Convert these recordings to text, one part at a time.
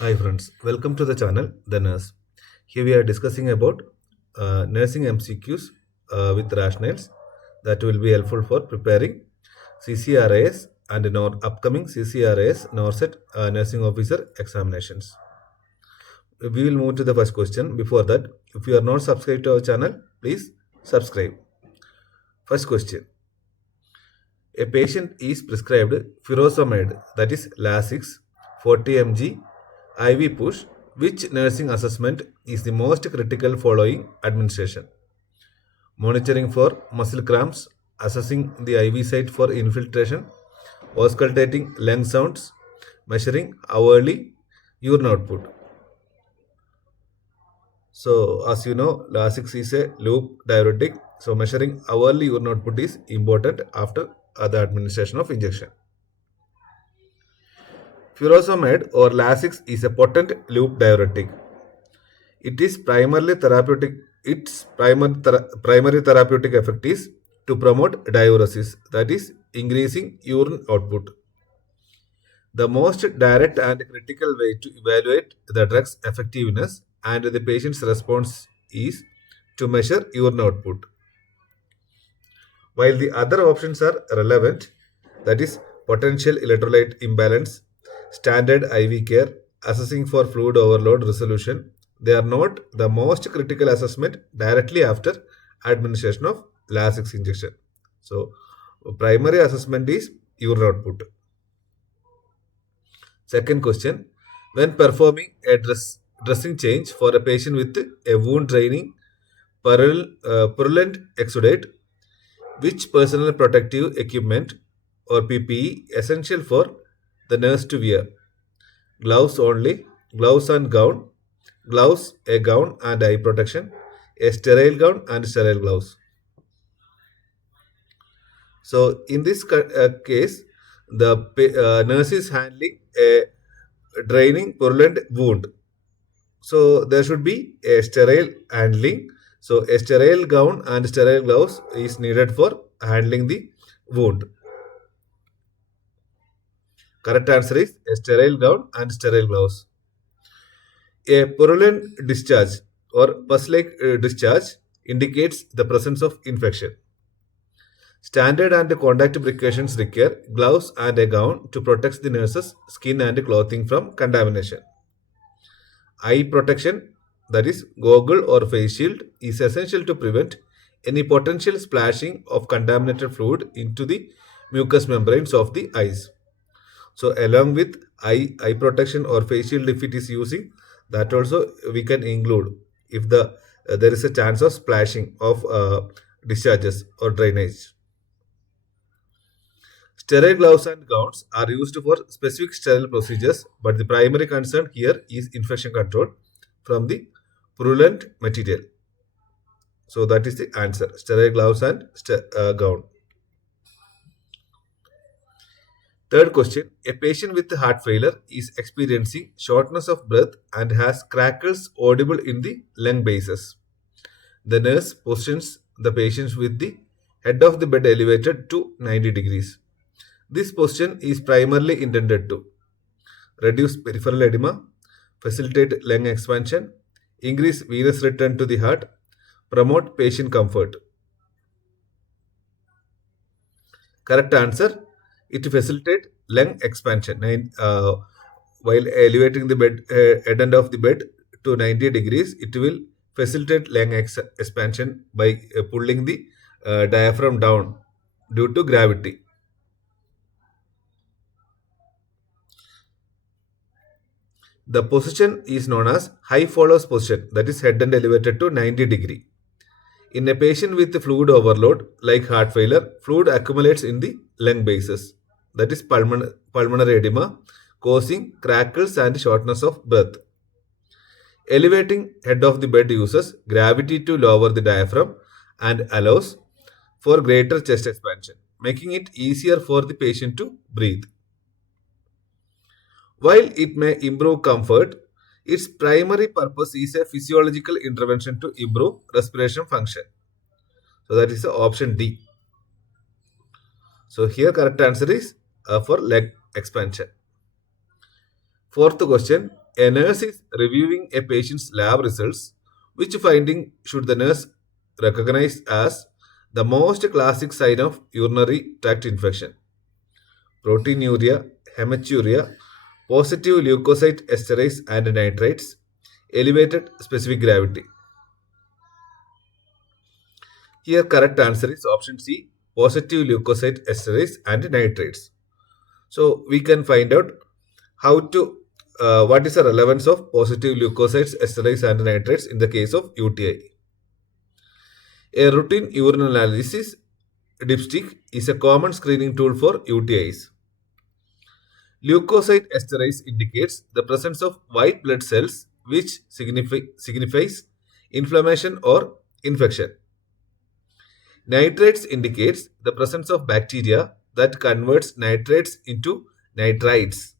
Hi friends, welcome to the channel The Nurse. Here we are discussing about nursing MCQs with rationales that will be helpful for preparing CCRAS and upcoming CCRAS NORSET nursing officer examinations. We will move to the first question. Before that, if you are not subscribed to our channel, please subscribe. First question. A patient is prescribed furosemide, that is Lasix, 40 mg IV push. Which nursing assessment is the most critical following administration? Monitoring for muscle cramps, assessing the IV site for infiltration, auscultating lung sounds, measuring hourly urine output. So, as you know, Lasix is a loop diuretic. So, measuring hourly urine output is important after the administration of injection. Furosemide or Lasix is a potent loop diuretic. It is primarily therapeutic. Its primary therapeutic effect is to promote diuresis, that is, increasing urine output. The most direct and critical way to evaluate the drug's effectiveness and the patient's response is to measure urine output. While the other options are relevant, that is, potential electrolyte imbalance, standard IV care, assessing for fluid overload resolution, they are not the most critical assessment directly after administration of Lasix injection. So, primary assessment is urine output. Second question, when performing a dressing change for a patient with a wound draining purulent exudate, which personal protective equipment or PPE essential for the nurse to wear? Gloves only, gloves and gown, gloves, a gown and eye protection, a sterile gown and sterile gloves. So in this case, the nurse is handling a draining purulent wound. So there should be a sterile handling. So a sterile gown and sterile gloves is needed for handling the wound. Correct answer is a sterile gown and sterile gloves. A purulent discharge or pus-like discharge indicates the presence of infection. Standard and contact precautions require gloves and a gown to protect the nurse's skin and clothing from contamination. Eye protection, that is goggle or face shield, is essential to prevent any potential splashing of contaminated fluid into the mucous membranes of the eyes. So along with eye protection or face shield, if it is using, that also we can include if there is a chance of splashing of discharges or drainage. Sterile gloves and gowns are used for specific sterile procedures, but the primary concern here is infection control from the purulent material. So that is the answer, sterile gloves and gown. Third question, a patient with heart failure is experiencing shortness of breath and has crackles audible in the lung bases. The nurse positions the patient with the head of the bed elevated to 90 degrees. This position is primarily intended to reduce peripheral edema, facilitate lung expansion, increase venous return to the heart, promote patient comfort. Correct answer, it facilitates lung expansion. While elevating the bed head end of the bed to 90 degrees, it will facilitate lung expansion by pulling the diaphragm down due to gravity. The position is known as high follows position, that is head and elevated to 90 degree. In a patient with fluid overload like heart failure, fluid accumulates in the lung bases, that is pulmonary edema, causing crackles and shortness of breath. Elevating head of the bed uses gravity to lower the diaphragm and allows for greater chest expansion, making it easier for the patient to breathe. While it may improve comfort, its primary purpose is a physiological intervention to improve respiration function. So that is the option D. So here correct answer is for leg expansion. Fourth question, A nurse is reviewing a patient's lab results. Which finding should the nurse recognize as the most classic sign of urinary tract infection? Proteinuria, hematuria, positive leukocyte esterase and nitrates, elevated specific gravity. Here correct answer is option C, positive leukocyte esterase and nitrates. So we can find out how to what is the relevance of positive leukocytes, esterase and nitrates in the case of UTI. A routine urine analysis dipstick is a common screening tool for UTIs. Leukocyte esterase indicates the presence of white blood cells which signifies inflammation or infection. Nitrates indicates the presence of bacteria that converts nitrates into nitrites.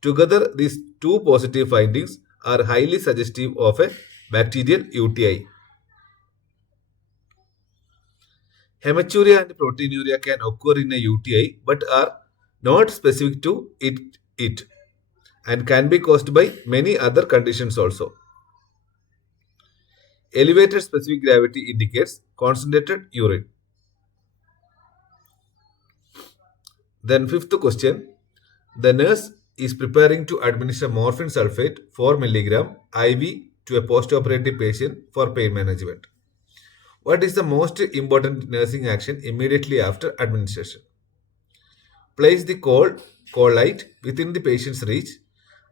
Together, these two positive findings are highly suggestive of a bacterial UTI. Hematuria and proteinuria can occur in a UTI but are not specific to it and can be caused by many other conditions also. Elevated specific gravity indicates concentrated urine. Then fifth question, the nurse is preparing to administer morphine sulfate 4 mg IV to a postoperative patient for pain management. What is the most important nursing action immediately after administration? Place the cold light within the patient's reach,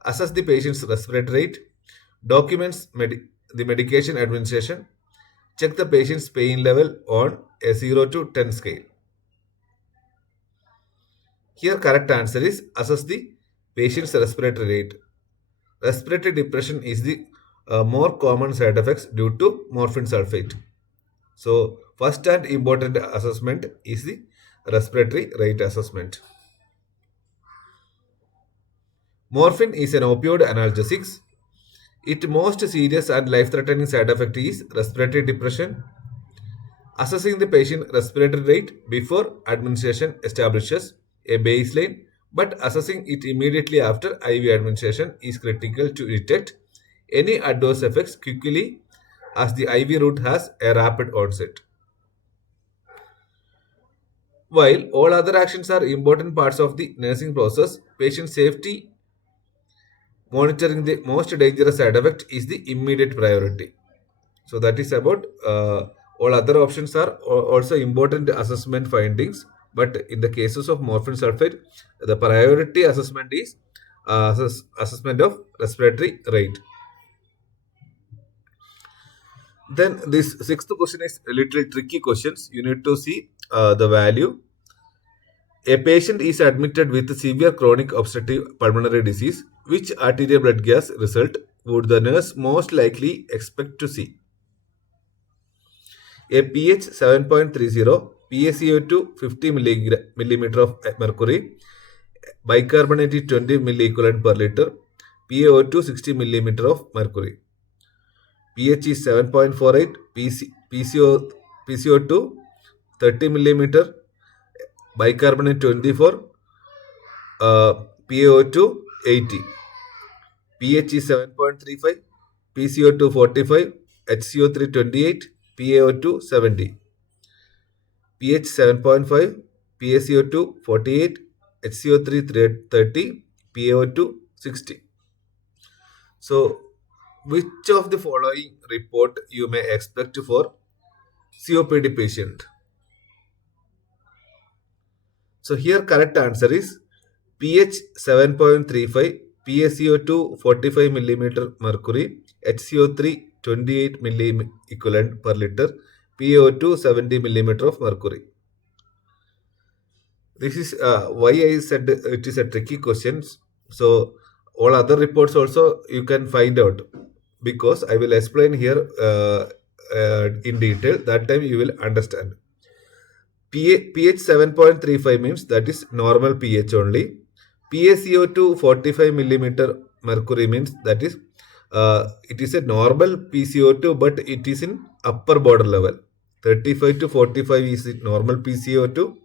assess the patient's respiratory rate, documents the medication administration, check the patient's pain level on a 0 to 10 scale. Here correct answer is assess the patient's respiratory rate. Respiratory depression is the more common side effects due to morphine sulfate. So first and important assessment is the respiratory rate assessment. Morphine is an opioid analgesic. Its most serious and life-threatening side effect is respiratory depression. Assessing the patient respiratory rate before administration establishes a baseline, but assessing it immediately after IV administration is critical to detect any adverse effects quickly as the IV route has a rapid onset. While all other actions are important parts of the nursing process, patient safety monitoring the most dangerous side effect is the immediate priority. So that is about all other options are also important assessment findings, but in the cases of morphine sulfate, the priority assessment is assessment of respiratory rate. Then this sixth question is a little tricky questions. You need to see the value. A patient is admitted with severe chronic obstructive pulmonary disease. Which arterial blood gas result would the nurse most likely expect to see? A pH 7.30, PaCO2 50 millimeter of mercury, bicarbonate 20 milliequivalent per liter, PaO2 60 millimeter of mercury. pH is 7.48, PCO2 30 millimeter, bicarbonate 24, PaO2 80. pH is 7.35, PCO2 45, HCO3 28, PaO2 70. pH 7.5, PaCO2 48, HCO3 30, PaO2 60. So, which of the following report you may expect for COPD patient? So here correct answer is pH 7.35, PaCO2 45 millimeter mercury, HCO3 28 milliequivalent per liter, PaO2 70 millimeter of mercury. This is why I said it is a tricky question. So all other reports also you can find out, because I will explain here in detail. That time you will understand. pH 7.35 means that is normal pH only. PaCO2 45 millimeter mercury means that is it is a normal PCO2, but it is in upper border level. 35 to 45 is the normal PCO2,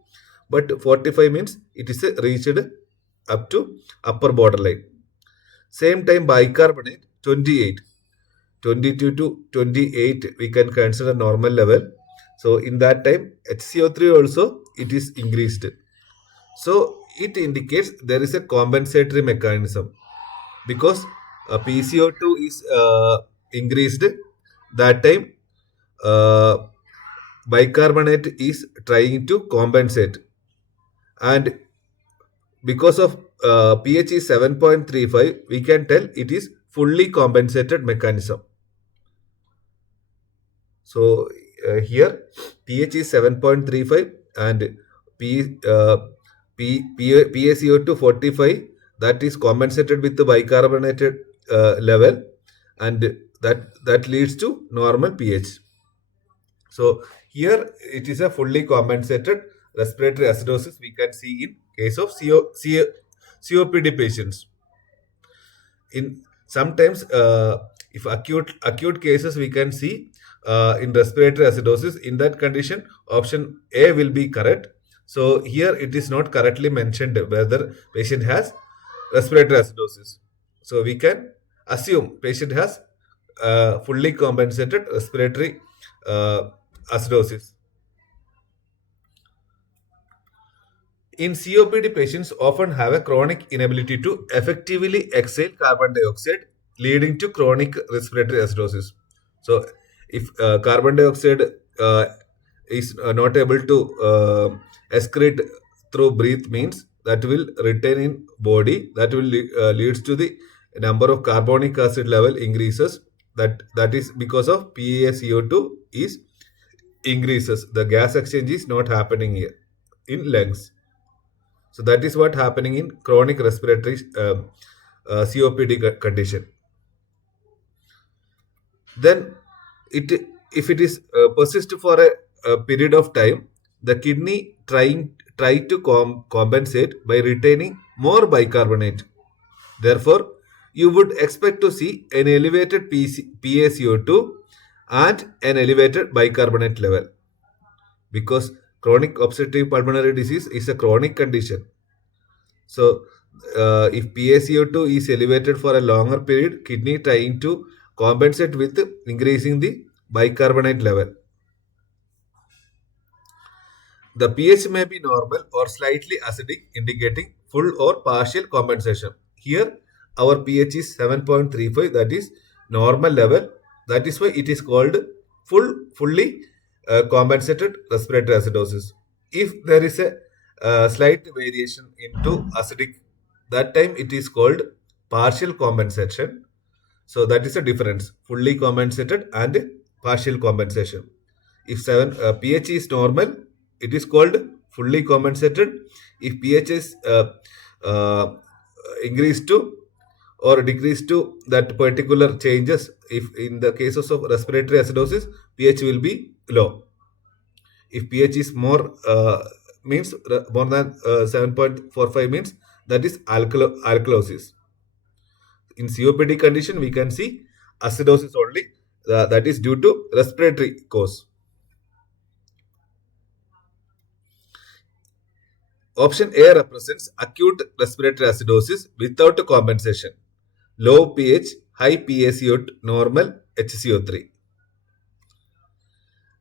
but 45 means it is reached up to upper borderline. Same time bicarbonate 28. 22 to 28 we can consider normal level. So in that time HCO3 also it is increased. So it indicates there is a compensatory mechanism because PCO2 is increased. That time uh, bicarbonate is trying to compensate, and because of pH is 7.35, we can tell it is fully compensated mechanism. So here pH is 7.35 and PaCO2 45, that is compensated with the bicarbonated level, and that leads to normal pH. So here it is a fully compensated respiratory acidosis we can see in case of COPD patients. In sometimes if acute cases we can see in respiratory acidosis, in that condition option A will be correct. So here it is not correctly mentioned whether patient has respiratory acidosis. So we can assume patient has fully compensated respiratory uh, acidosis. In COPD, patients often have a chronic inability to effectively exhale carbon dioxide, leading to chronic respiratory acidosis. So, if carbon dioxide uh, is not able to excrete through breath, means that will retain in body. That will leads to the number of carbonic acid level increases. That is because of PaCO2 is increases. The gas exchange is not happening here in lungs. So that is what happening in chronic respiratory COPD condition. Then it if it is persist for a period of time, the kidney try to compensate by retaining more bicarbonate. Therefore, you would expect to see an elevated PaCO2 and an elevated bicarbonate level because chronic obstructive pulmonary disease is a chronic condition. So, if PaCO2 is elevated for a longer period, kidney trying to compensate with increasing the bicarbonate level. The pH may be normal or slightly acidic, indicating full or partial compensation. Here, our pH is 7.35, that is normal level. That is why it is called fully compensated respiratory acidosis. If there is a slight variation into acidic, that time it is called partial compensation. So that is a difference, fully compensated and partial compensation. If 7 pH is normal, it is called fully compensated. If pH is uh, increased to or decreased to that particular changes, if in the cases of respiratory acidosis, pH will be low. If pH is more means more than 7.45 means that is alkalosis. In COPD condition, we can see acidosis only. That is due to respiratory cause. Option A represents acute respiratory acidosis without compensation. Low pH, high PaCO2, normal HCO3.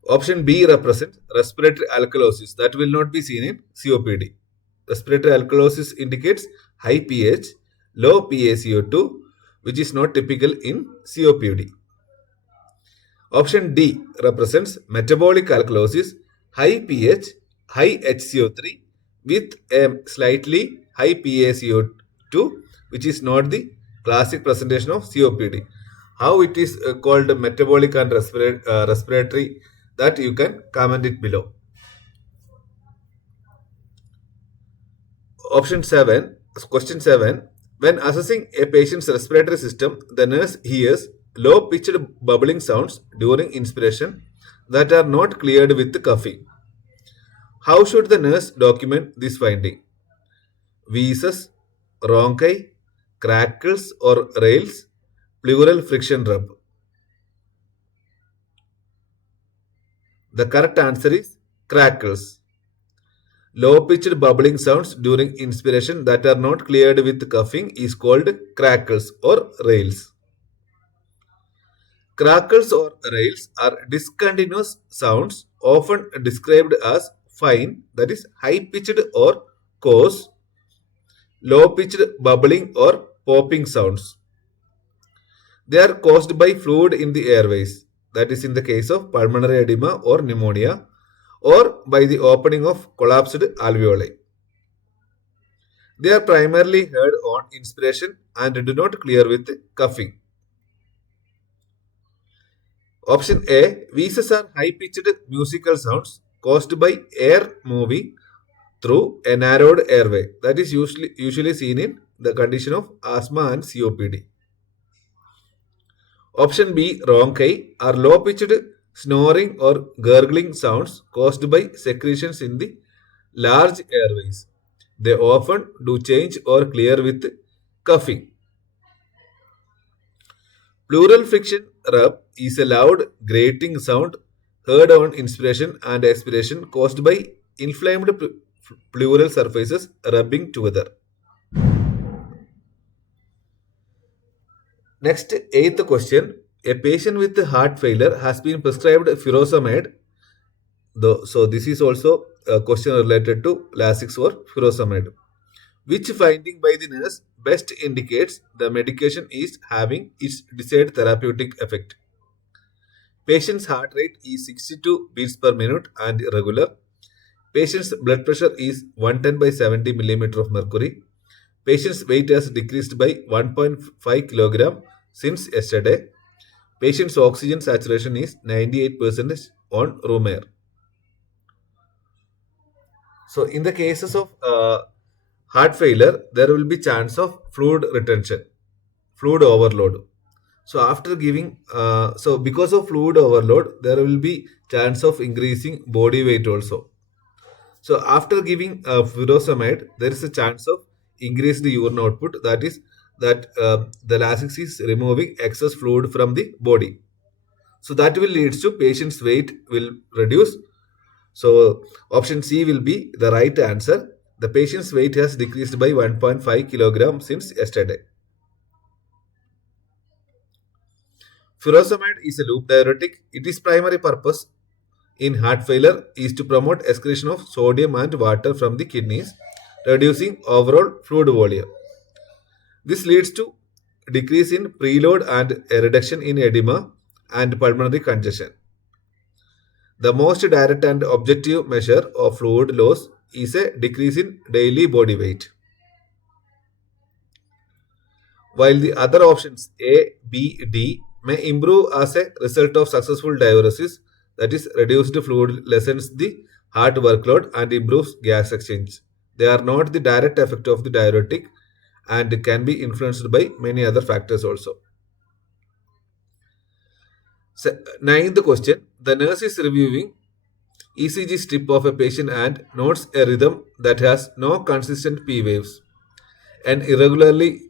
Option B represents respiratory alkalosis that will not be seen in COPD. Respiratory alkalosis indicates high pH, low PaCO2, which is not typical in COPD. Option D represents metabolic alkalosis, high pH, high HCO3 with a slightly high PaCO2, which is not the classic presentation of COPD. How it is called metabolic and respiratory, that you can comment it below. Option 7, question 7. When assessing a patient's respiratory system, the nurse hears low pitched bubbling sounds during inspiration that are not cleared with coughing. How should the nurse document this finding? Wheezes, rhonchi, crackles or rails, pleural friction rub. The correct answer is crackles. Low-pitched bubbling sounds during inspiration that are not cleared with coughing is called crackles or rails. Crackles or rails are discontinuous sounds often described as fine, that is high-pitched or coarse, low-pitched bubbling or popping sounds. They are caused by fluid in the airways, that is in the case of pulmonary edema or pneumonia, or by the opening of collapsed alveoli. They are primarily heard on inspiration and do not clear with coughing. Option A. Wheezes are high-pitched musical sounds caused by air moving through a narrowed airway that is usually seen in the condition of asthma and COPD. Option B. Ronchi are low-pitched snoring or gurgling sounds caused by secretions in the large airways. They often do change or clear with coughing. Pleural friction rub is a loud grating sound heard on inspiration and expiration caused by inflamed pleural surfaces rubbing together. Next, eighth question. A patient with heart failure has been prescribed furosemide. So this is also a question related to Lasix or furosemide. Which finding by the nurse best indicates the medication is having its desired therapeutic effect? Patient's heart rate is 62 beats per minute and irregular. Patient's blood pressure is 110 by 70 millimeter of mercury. Patient's weight has decreased by 1.5 kilogram since yesterday. Patient's oxygen saturation is 98% on room air. So in the cases of heart failure, there will be chance of fluid retention, fluid overload. So after giving, so because of fluid overload, there will be chance of increasing body weight also. So after giving furosemide, there is a chance of increased urine output. That is that the Lasix is removing excess fluid from the body. So that will lead to patient's weight will reduce. So option C will be the right answer. The patient's weight has decreased by 1.5 kilogram since yesterday. Furosemide is a loop diuretic. Its primary purpose in heart failure is to promote excretion of sodium and water from the kidneys, reducing overall fluid volume. This leads to decrease in preload and a reduction in edema and pulmonary congestion. The most direct and objective measure of fluid loss is a decrease in daily body weight. While the other options A, B, D may improve as a result of successful diuresis, that is, reduced fluid lessens the heart workload and improves gas exchange. They are not the direct effect of the diuretic and can be influenced by many other factors also. Ninth question. The nurse is reviewing ECG strip of a patient and notes a rhythm that has no consistent P waves. An irregularly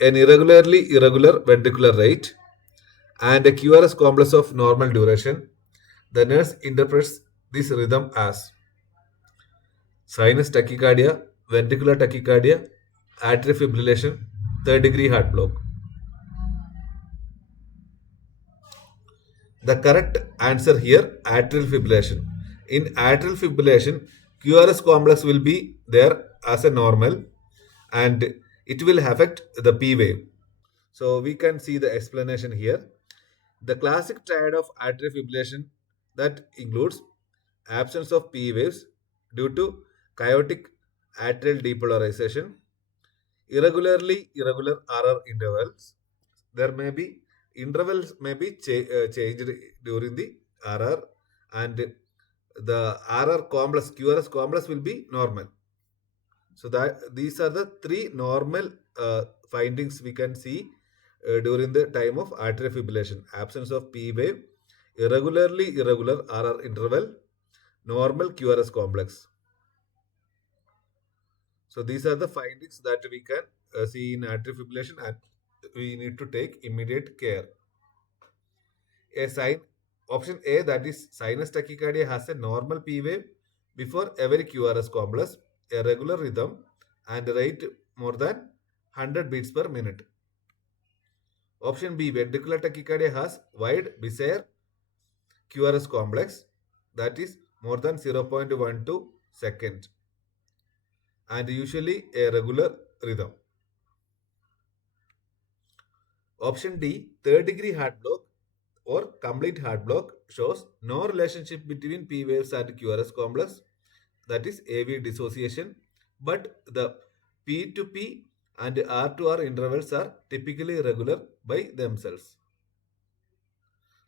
irregular ventricular rate, and a QRS complex of normal duration. The nurse interprets this rhythm as sinus tachycardia, ventricular tachycardia, atrial fibrillation, third degree heart block. The correct answer here, atrial fibrillation. In atrial fibrillation, QRS complex will be there as a normal and it will affect the P wave. So we can see the explanation here. The classic triad of atrial fibrillation that includes absence of P waves due to chaotic atrial depolarization, irregularly irregular RR intervals. There may be intervals may be changed during the RR, and the RR complex QRS complex will be normal. So that these are the three normal findings we can see during the time of atrial fibrillation: absence of P wave, irregularly irregular RR interval, normal QRS complex. So these are the findings that we can see in atrial fibrillation, and we need to take immediate care. A sign option A, that is sinus tachycardia, has a normal P wave before every QRS complex, a regular rhythm and rate more than 100 beats per minute. Option B, ventricular tachycardia has wide Bezier QRS complex, that is more than 0.12 second, and usually a regular rhythm. Option D, third degree heart block or complete heart block shows no relationship between P waves and QRS complex, that is AV dissociation, but the P to P and R to R intervals are typically regular by themselves.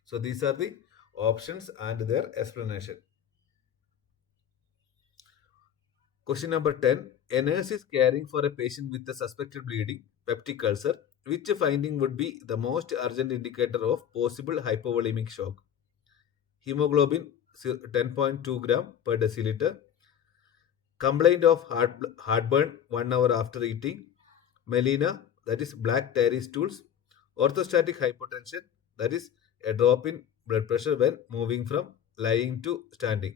So these are the options and their explanation. Question number 10. A nurse is caring for a patient with a suspected bleeding peptic ulcer. Which finding would be the most urgent indicator of possible hypovolemic shock? Hemoglobin 10.2 gram per deciliter. Complaint of heartburn 1 hour after eating. Melena, that is black tarry stools. Orthostatic hypotension, that is a drop in blood pressure when moving from lying to standing.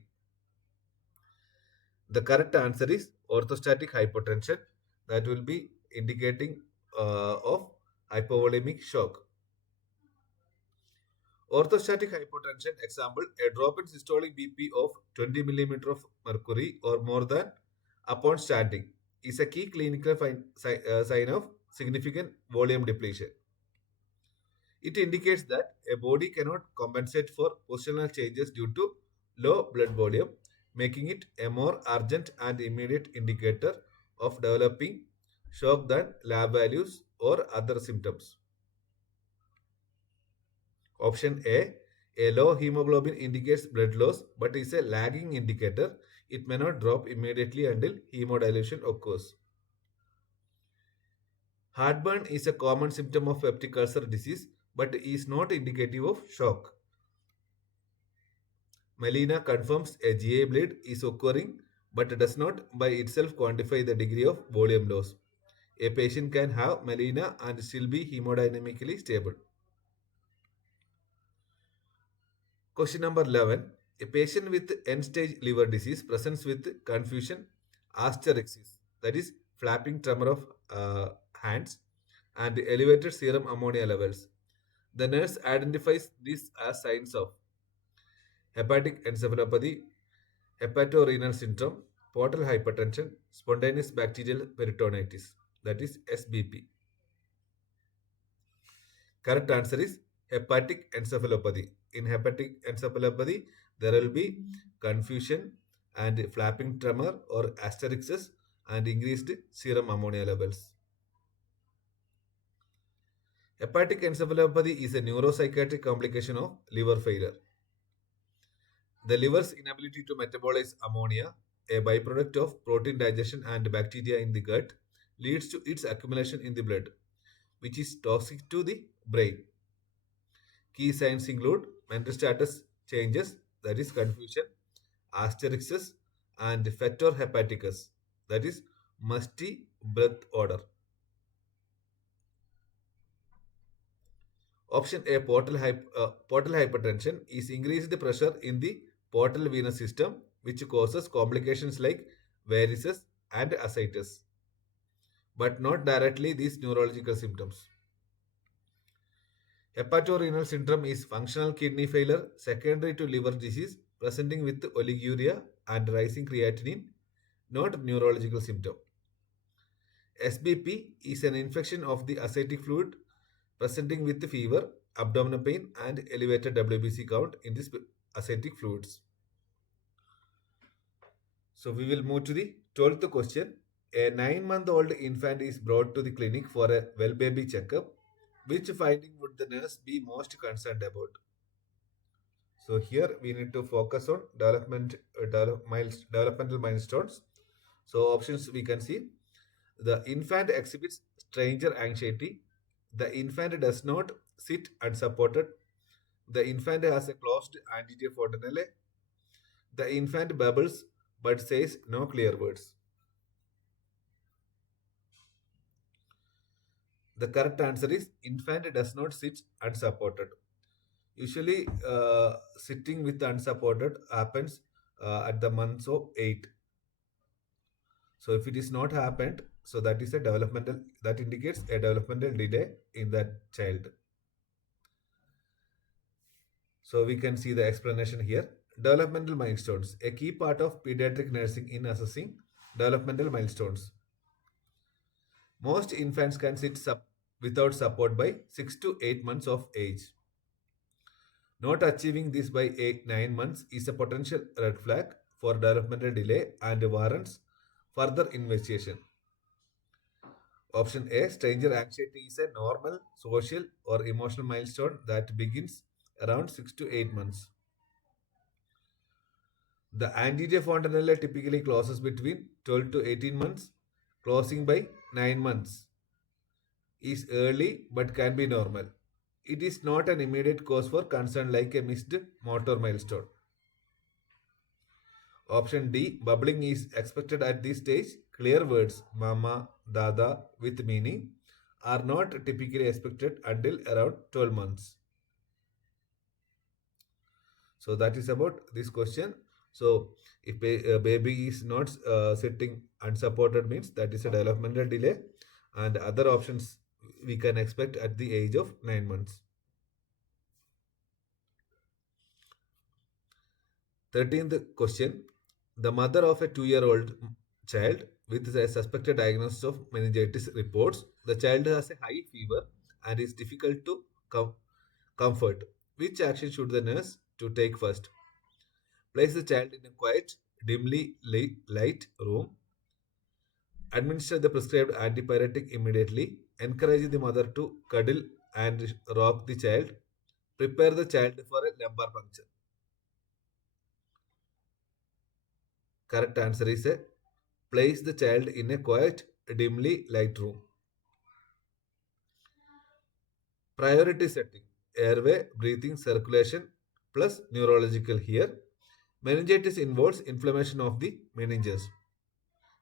The correct answer is orthostatic hypotension. That will be indicating of hypovolemic shock. Orthostatic hypotension example, a drop in systolic BP of 20 millimeter of mercury or more than upon standing is a key clinical sign of significant volume depletion. It indicates that a body cannot compensate for positional changes due to low blood volume, making it a more urgent and immediate indicator of developing shock than lab values or other symptoms. Option A low hemoglobin indicates blood loss but is a lagging indicator. It may not drop immediately until hemodilution occurs. Heartburn is a common symptom of peptic ulcer disease but is not indicative of shock. Melena confirms a GI bleed is occurring but does not by itself quantify the degree of volume loss. A patient can have melena and still be hemodynamically stable. Question number 11. A patient with end-stage liver disease presents with confusion, asterixis, that is flapping tremor of hands, and elevated serum ammonia levels. The nurse identifies these as signs of hepatic encephalopathy, hepatorenal syndrome, portal hypertension, spontaneous bacterial peritonitis, that is SBP. Correct answer is hepatic encephalopathy. In hepatic encephalopathy, there will be confusion and flapping tremor or asterixis and increased serum ammonia levels. Hepatic encephalopathy is a neuropsychiatric complication of liver failure. The liver's inability to metabolize ammonia, a byproduct of protein digestion and bacteria in the gut, leads to its accumulation in the blood, which is toxic to the brain. Key signs include mental status changes, that is confusion, asterixis, and fetor hepaticus, that is musty breath odor. Option A, portal hypertension is increased pressure in the portal venous system, which causes complications like varices and ascites, but not directly these neurological symptoms. Hepatorenal syndrome is functional kidney failure secondary to liver disease presenting with oliguria and rising creatinine, not neurological symptom. SBP is an infection of the ascitic fluid presenting with fever, abdominal pain, and elevated WBC count in the ascitic fluids. So we will move to the 12th question. A 9-month-old infant is brought to the clinic for a well baby checkup. Which finding would the nurse be most concerned about? So here we need to focus on developmental milestones. So options we can see. The infant exhibits stranger anxiety. The infant does not sit unsupported. The infant has a closed anterior fontanelle. The infant babbles but says no clear words. The correct answer is infant does not sit unsupported. Usually, sitting with unsupported happens at the months of 8. So if it is not happened, so that is a developmental, that indicates a developmental delay in that child. So we can see the explanation here. Developmental milestones, a key part of pediatric nursing in assessing developmental milestones. Most infants can sit without support by 6 to 8 months of age. Not achieving this by 9 months is a potential red flag for developmental delay and warrants further investigation. Option A, stranger anxiety is a normal social or emotional milestone that begins around 6 to 8 months. The anterior fontanelle typically closes between 12 to 18 months. Closing by 9 months is early but can be normal. It is not an immediate cause for concern like a missed motor milestone. Option D, bubbling is expected at this stage. Clear words, mama, dada, with meaning, are not typically expected until around 12 months. So that is about this question. So if a baby is not sitting unsupported means that is a developmental delay, and other options we can expect at the age of 9 months. 13th question. The mother of a 2-year-old child with a suspected diagnosis of meningitis reports the child has a high fever and is difficult to comfort. Which action should the nurse to take first? Place the child in a quiet, dimly light room. Administer the prescribed antipyretic immediately. Encourage the mother to cuddle and rock the child. Prepare the child for a lumbar puncture. Correct answer is a place the child in a quiet, dimly light room. Priority setting, airway, breathing, circulation plus neurological here. Meningitis involves inflammation of the meninges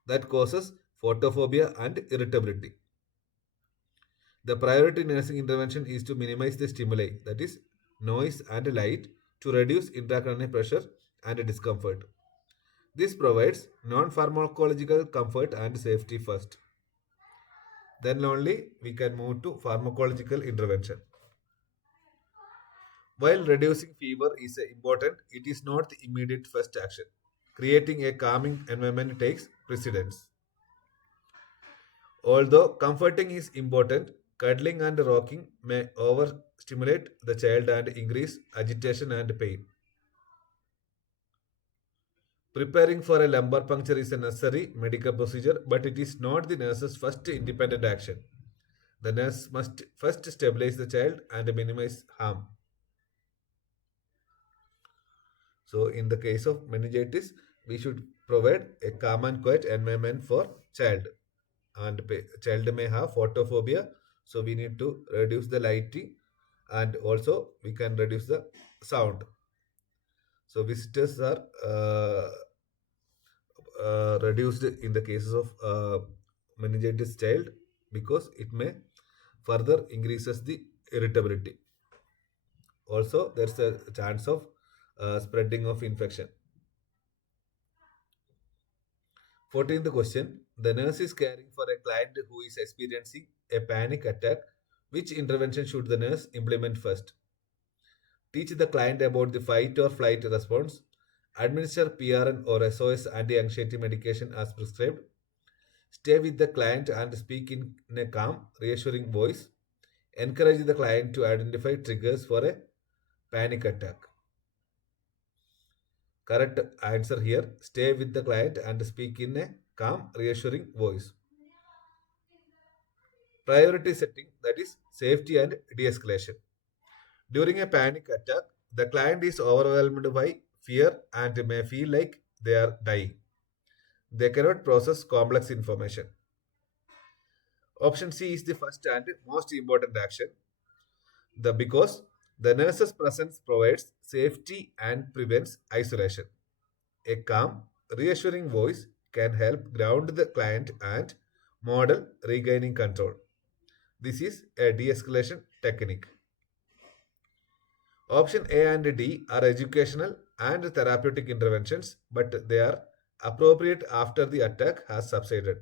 that causes photophobia and irritability. The priority nursing intervention is to minimize the stimuli, that is, noise and light, to reduce intracranial pressure and discomfort. This provides non pharmacological comfort and safety first. Then only we can move to pharmacological intervention. While reducing fever is important, it is not the immediate first action. Creating a calming environment takes precedence. Although comforting is important, cuddling and rocking may overstimulate the child and increase agitation and pain. Preparing for a lumbar puncture is a necessary medical procedure, but it is not the nurse's first independent action. The nurse must first stabilize the child and minimize harm. So, in the case of meningitis, we should provide a calm and quiet environment for child. And child may have photophobia, so we need to reduce the lighting, and also we can reduce the sound. So visitors are reduced in the cases of meningitis child because it may further increases the irritability. Also, there's a chance of spreading of infection. 14th question. The nurse is caring for a client who is experiencing a panic attack. Which intervention should the nurse implement first? Teach the client about the fight or flight response. Administer PRN or SOS anti anxiety medication as prescribed. Stay with the client and speak in a calm, reassuring voice. Encourage the client to identify triggers for a panic attack. Correct answer here. Stay with the client and speak in a calm, reassuring voice. Priority setting, that is safety and de-escalation. During a panic attack, the client is overwhelmed by fear and may feel like they are dying. They cannot process complex information. Option C is the first and most important action. Because the nurse's presence provides safety and prevents isolation. A calm, reassuring voice can help ground the client and model regaining control. This is a de escalation technique. Option A and D are educational and therapeutic interventions, but they are appropriate after the attack has subsided,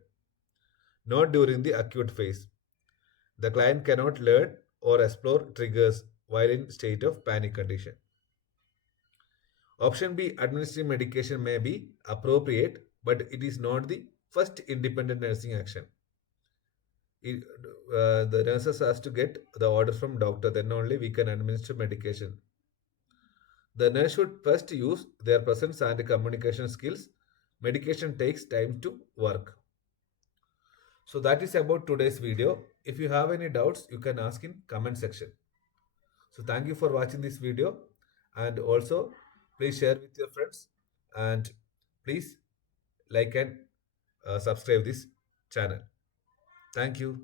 not during the acute phase. The client cannot learn or explore triggers while in state of panic condition. Option B, administering medication may be appropriate, but it is not the first independent nursing action. The nurses has to get the order from doctor, then only we can administer medication. The nurse should first use their presence and communication skills. Medication takes time to work. So that is about today's video. If you have any doubts, you can ask in comment section. So thank you for watching this video, and also please share with your friends, and please like and subscribe this channel. Thank you.